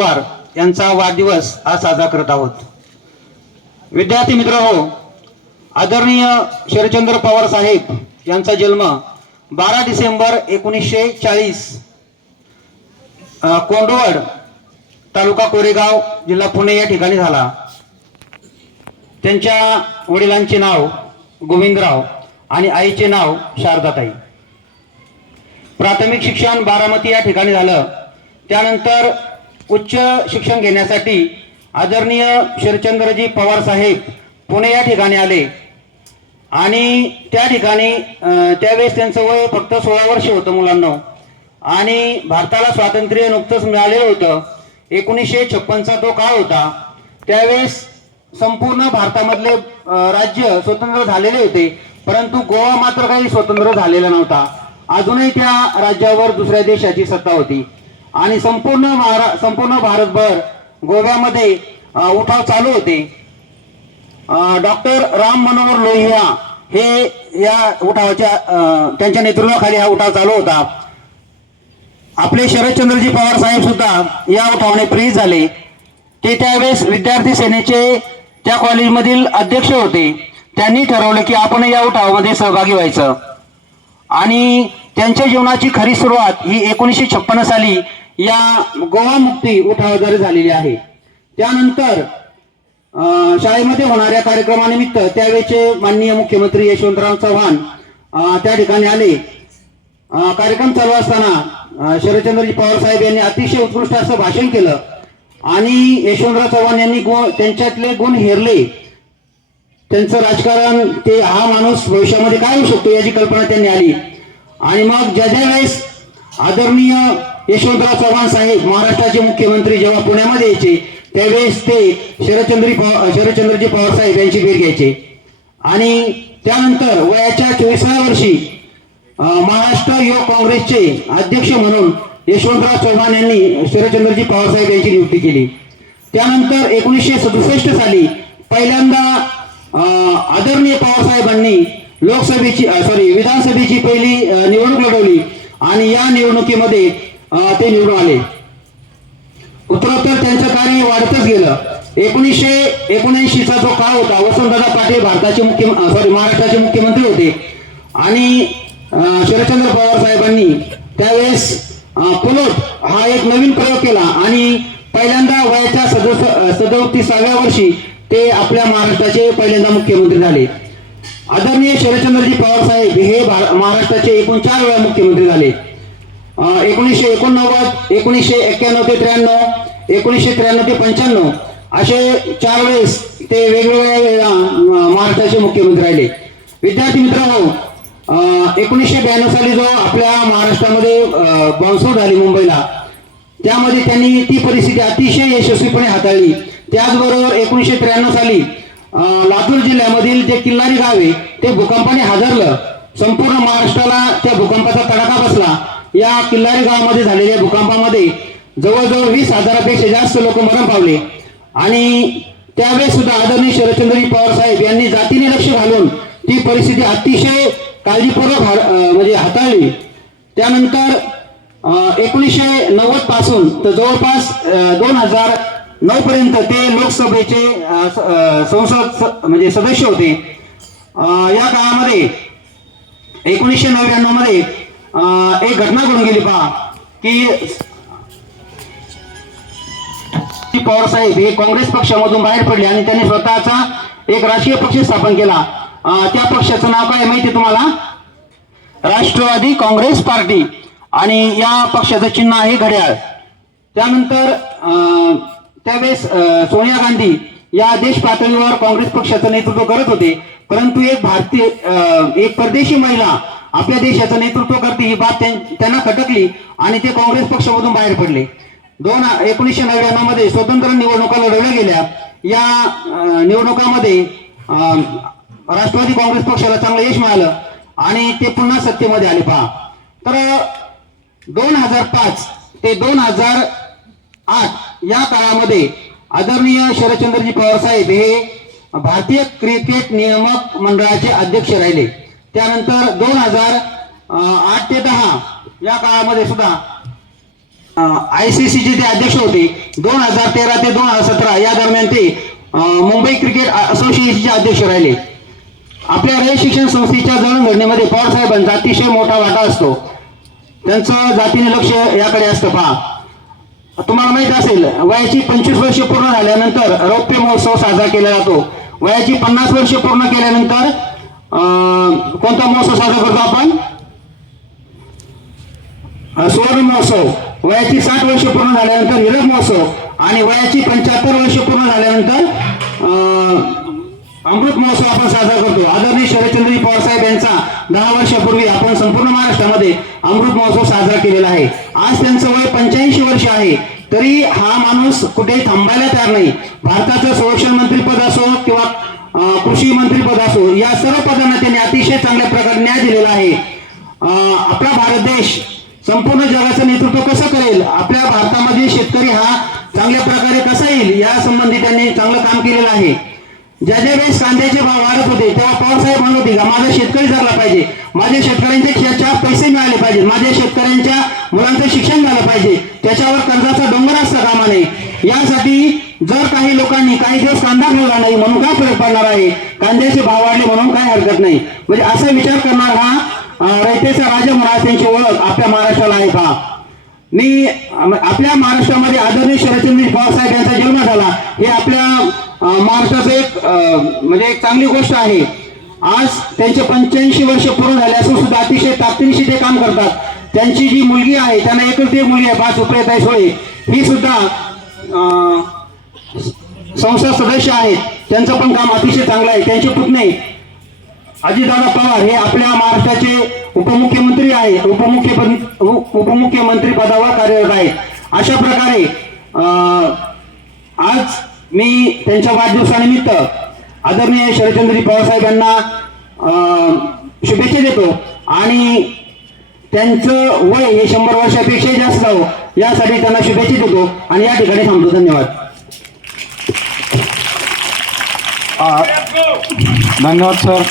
पवार यांचा वाढदिवस आज साजरा करत आहोत। विद्यार्थी मित्र हो, आदरणीय शरदचंद्र पवार साहेब यांचा जन्म 12 डिसेंबर 1940 कोंडवड तालुका कोरेगाव जिल्हा पुणे या ठिकाणी झाला। त्यांच्या वडिलांचे नाव गोविंदराव आणि आईचे नाव शारदाताई। प्राथमिक शिक्षण बारामती या ठिकाणी झालं। त्यानंतर उच्च शिक्षण घेण्यासाठी आदरणीय शरदचंद्रजी पवार साहेब पुणे या ठिकाणी आले आणि त्या ठिकाणी त्यावेळेस त्यांचं वय फक्त 16 वर्ष होतं मुलांना आणि भारताला स्वातंत्र्य नुकतंच मिळालेलं होतं। 1956चा तो काळ होता। त्यावेळेस संपूर्ण भारतामधले राज्य स्वतंत्र झालेले होते, परंतु गोवा मात्र काही स्वतंत्र झालेला नव्हता। अजूनही त्या राज्यावर दुसऱ्या देशाची सत्ता होती आणि संपूर्ण भारतभर गोव्यामध्ये उठाव चालू होते। डॉक्टर राम मनोहर लोहिया हे या उठावाच्या त्यांच्या नेतृत्वाखाली हा उठाव चालू होता। आपले शरदचंद्रजी पवार साहेब सुद्धा या उठावाने प्रेरित झाले। ते त्यावेळेस विद्यार्थी सेनेचे त्या कॉलेजमधील अध्यक्ष होते। त्यांनी ठरवलं की आपण या उठावामध्ये सहभागी व्हायचं आणि त्यांच्या जीवनाची खरी सुरुवात ही 1956 साली या गोवा मुक्ती उठावाद्वारे झालेली आहे। त्यानंतर शाळेमध्ये होणाऱ्या कार्यक्रमानिमित्त त्यावेळेचे माननीय मुख्यमंत्री यशवंतराव चव्हाण त्या ठिकाणी आले। कार्यक्रम चालू असताना शरदचंद्रजी पवार साहेब यांनी अतिशय उत्कृष्ट असं भाषण केलं आणि यशवंतराव चव्हाण यांनी त्यांच्यातले गुण हेरले। त्यांचं राजकारण ते हा माणूस भविष्यामध्ये काय होऊ शकतो याची कल्पना त्यांनी आली आणि मग ज्या वेळेस आदरणीय यशवंतराव चव्हाण साहेब महाराष्ट्राचे मुख्यमंत्री जेव्हा पुण्यामध्ये यायचे त्यावेळेस ते शरदचंद्रजी पवार साहेब यांची भेट घ्यायचे आणि त्यानंतर वयाच्या 24व्या वर्षी महाराष्ट्र युवक काँग्रेसचे अध्यक्ष म्हणून यशवंतराव चव्हाण यांनी शरदचंद्रजी पवार साहेब यांची नियुक्ती केली। त्यानंतर 1967 साली पहिल्यांदा आदरणीय पवार साहेबांनी विधानसभेची पहिली निवडणूक लढवली आणि या निवडणुकीमध्ये ते निवडून आले। उत्तरोत्तर त्यांचं कार्य वाढतच गेलं। 1979चा जो काळ होता, वसंतदादा पाटील महाराष्ट्राचे मुख्यमंत्री होते आणि शरदचंद्र पवार साहेबांनी त्यावेळेस पुलोट हा एक नवीन प्रयोग केला आणि पहिल्यांदा वयाच्या 37व्या वर्षी ते आपल्या महाराष्ट्राचे पहिल्यांदा मुख्यमंत्री झाले। आदरणीय शरदचंद्रजी पवार साहेब हे महाराष्ट्राचे एकूण 4 वेळा मुख्यमंत्री झाले। 1989, 1991 ते 93, 1993 ते 95 असे 4 वेळेस ते वेगवेगळ्या महाराष्ट्राचे मुख्यमंत्री राहिले। विद्यार्थी मित्रांनो, 1992 साली जो आपल्या महाराष्ट्रामध्ये बॉम्बस्फोट झाली मुंबईला, त्यामध्ये त्यांनी ती परिस्थिती अतिशय यशस्वीपणे हाताळली। त्याचबरोबर 1993 साली लातूर जिल्ह्यामधील जे किल्लारी गाव आहे ते भूकंपाने हादरलं। संपूर्ण महाराष्ट्राला त्या भूकंपाचा तडाखा बसला। या किल्लारी गावामध्ये झालेल्या भूकंपामध्ये जवळजवळ 20,000पेक्षा जास्त लोक मरण पावले आणि त्यावेळेस सुद्धा आदरणीय शरदचंद्रजी पवार साहेब यांनी जातीने लक्ष घालून ती परिस्थिती अतिशय काळजीपूर्वक हाताळली। त्यानंतर 1990 पासून तर जवळपास 2009 पर्यंत ते लोकसभेचे संसद सदस्य होते। या काळामध्ये 1999 मध्ये एक घटना घडून गेली पहा की पवार साहेब हे काँग्रेस पक्षामधून बाहेर पडले आणि त्यांनी स्वतःचा एक राजकीय पक्ष स्थापन केला। त्या पक्षाचं नाव काय माहिती तुम्हाला? राष्ट्रवादी काँग्रेस पार्टी आणि या पक्षाचं चिन्ह आहे घड्याळ। त्यानंतर त्यावेळेस सोनिया गांधी या देश पातळीवर काँग्रेस पक्षाचं नेतृत्व करत होते, परंतु एक परदेशी महिला आपल्या देशाचं नेतृत्व करते ही बाब त्यांना खटकली आणि ते काँग्रेस पक्षामधून बाहेर पडले। 1999 मध्ये स्वतंत्र निवडणुका लढवल्या गेल्या। या निवडणुकामध्ये राष्ट्रवादी काँग्रेस पक्षाला चांगलं यश मिळालं आणि ते पुन्हा सत्तेमध्ये आले पहा। तर 2005 ते 2008 या काळामध्ये आदरणीय शरदचंद्रजी पवार साहेब हे भारतीय क्रिकेट नियामक मंडळाचे अध्यक्ष राहिले। त्यानंतर 2008 ते 10 या काळामध्ये सुद्धा ICCचे ते अध्यक्ष होते. 2013 ते 2017 या दरम्यान ते मुंबई क्रिकेट असोसिएशनचे अध्यक्ष राहिले. आपल्या रयत शिक्षण संस्थेच्या जडणघडणीमध्ये पवार साहेबांचा अतिशय मोठा वाटा असतो. त्यांचं जातीने लक्ष याकडे असतं. पहा, तुम्हाला माहित असेल, वयाची 25 वर्ष पूर्ण झाल्यानंतर रौप्य महोत्सव साजरा केला जातो. वयाची 50 वर्ष पूर्ण केल्यानंतर कोणता महोत्सव साजरा करतो आपण? सुवर्ण महोत्सव. वयाची 60 वर्ष पूर्ण झाल्यानंतर हिरक महोत्सव आणि वयाची 75 वर्ष पूर्ण झाल्यानंतर अमृत महोत्सव आपण साजरा करतो. आदरणीय शरदचंद्रजी पवार साहेब यांचा 10 वर्षापूर्वी आपण संपूर्ण महाराष्ट्रामध्ये अमृत महोत्सव साजरा केलेला आहे. आज त्यांचं वय 85 वर्ष आहे, तरी हा माणूस कुठेही थांबायला तयार नाही. भारताचं संरक्षण मंत्रीपद असो किंवा कृषी मंत्रीपद असो, या सर्व पदांना त्यांनी अतिशय चांगल्या प्रकारे न्याय दिलेला आहे. आपला भारत देश संपूर्ण जगाचं नेतृत्व कसं करेल, आपल्या भारतामध्ये शेतकरी हा चांगल्या प्रकारे कसा येईल, या संबंधी त्यांनी चांगलं काम केलेलं आहे. ज्या वेळेस कांद्याचे भाव वाढत होते तेव्हा पवार साहेब म्हणत होते का माझा शेतकरी जगला पाहिजे, माझ्या शेतकऱ्यांचे 4 पैसे मिळाले पाहिजे, माझ्या शेतकऱ्यांच्या मुलांचं शिक्षण झालं पाहिजे, त्याच्यावर कर्जाचा डोंगर असता कामा नये. यासाठी जर काही लोकांनी काही दिवस कांदा खाल्ला नाही म्हणून काय फरक पडणार आहे, कांद्याचे भाव वाढले म्हणून काय हरकत नाही, म्हणजे असा विचार करणार हा रयतेचा राजा म्हणून त्यांची ओळख आपल्या महाराष्ट्राला आहे. पहा, मी आपल्या महाराष्ट्रामध्ये आदरणीय शरदचंद्रजी पवार साहेब यांचा जन्म झाला, हे आपल्या महाराष्ट्राचं एक चांगली गोष्ट आहे. आज त्यांचे 85 वर्ष पूर्ण झाले असून सुद्धा अतिशय ताकदीनिशी ते काम करतात. त्यांची जी मुलगी आहे, त्यांना एकच एक मुलगी आहे, 5 सुप्रियाताई सुळे, ही सुद्धा संसद सदस्य आहेत. त्यांचं पण काम अतिशय चांगलं आहे. त्यांचे पुतणे अजितदादा पवार हे आपल्या महाराष्ट्राचे उपमुख्यमंत्री आहे, उपमुख्यमंत्री पदावर कार्यरत आहेत. अशा प्रकारे आज मी त्यांच्या वाढदिवसानिमित्त आदरणीय शरदचंद्रजी पवार साहेब यांना शुभेच्छा देतो आणि त्यांचं वय हे 100 वर्षापेक्षा जास्त जावं यासाठी त्यांना शुभेच्छा देतो आणि या ठिकाणी थांबतो. धन्यवाद. धन्यवाद सर.